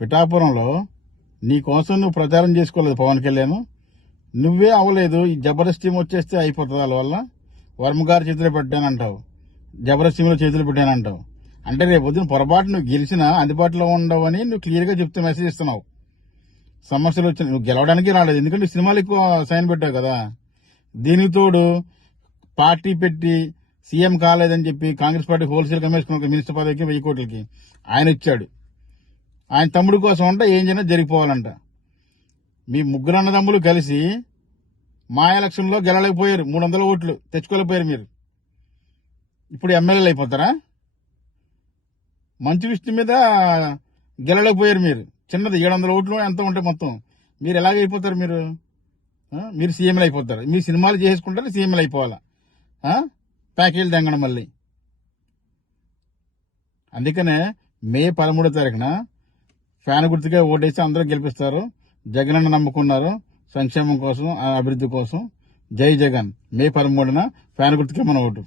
పిఠాపురంలో నీ కోసం నువ్వు ప్రచారం చేసుకోలేదు పవన్ కళ్యాణ్. నువ్వే అవ్వలేదు. ఈ జబర్దస్త్ టీం వచ్చేస్తే అయిపోతుంది. వాళ్ళ వల్ల వర్మ గారి చేతిలో పెట్టానంటావు, జబర్దస్త్ టీంలో చేతులు పెట్టానంటావు. అంటే రేపు పొద్దున పొరపాటు నువ్వు గెలిచినా అందుబాటులో ఉండవని నువ్వు క్లియర్ గా చెప్తే మెసేజ్ ఇస్తున్నావు. సమస్యలు వచ్చిన నువ్వు గెలవడానికి రాలేదు, ఎందుకంటే సినిమాలు ఎక్కువ సైన్ పెట్టావు కదా. దీనికి తోడు పార్టీ పెట్టి సీఎం కాలేదని చెప్పి కాంగ్రెస్ పార్టీ హోల్సేల్ కమ్మేసుకున్న మినిస్టర్ పదవికి 1000 కోట్లకి ఆయన ఇచ్చాడు. ఆయన తమ్ముడి కోసం అంట ఏం చేసినా జరిగిపోవాలంట. మీ ముగ్గురు అన్నదమ్ములు కలిసి మా ఎలక్షన్ లో గెలలేకపోయారు, 300 ఓట్లు తెచ్చుకోలేకపోయారు. మీరు ఇప్పుడు ఎమ్మెల్యేలు అయిపోతారా? మంచి విషయం మీద గెలలేకపోయారు మీరు. చిన్నది 700 ఓట్లు ఎంత ఉంటే మొత్తం మీరు ఎలాగైపోతారు? మీరు సీఎంలు అయిపోతారు. మీ సినిమాలు చేసుకుంటారు, సీఎంలు అయిపోవాలా? ప్యాకేజీలు తెంగడం మళ్ళీ. అందుకనే మే 13వ తారీఖున ఫ్యాన్ గుర్తుగా ఓటేసి అందరూ గెలిపిస్తారు. జగనన్న నమ్ముకున్నారు సంక్షేమం కోసం, అభివృద్ధి కోసం. జై జగన్. మే 13న ఫ్యాన్ గుర్తుకే మన ఓటు.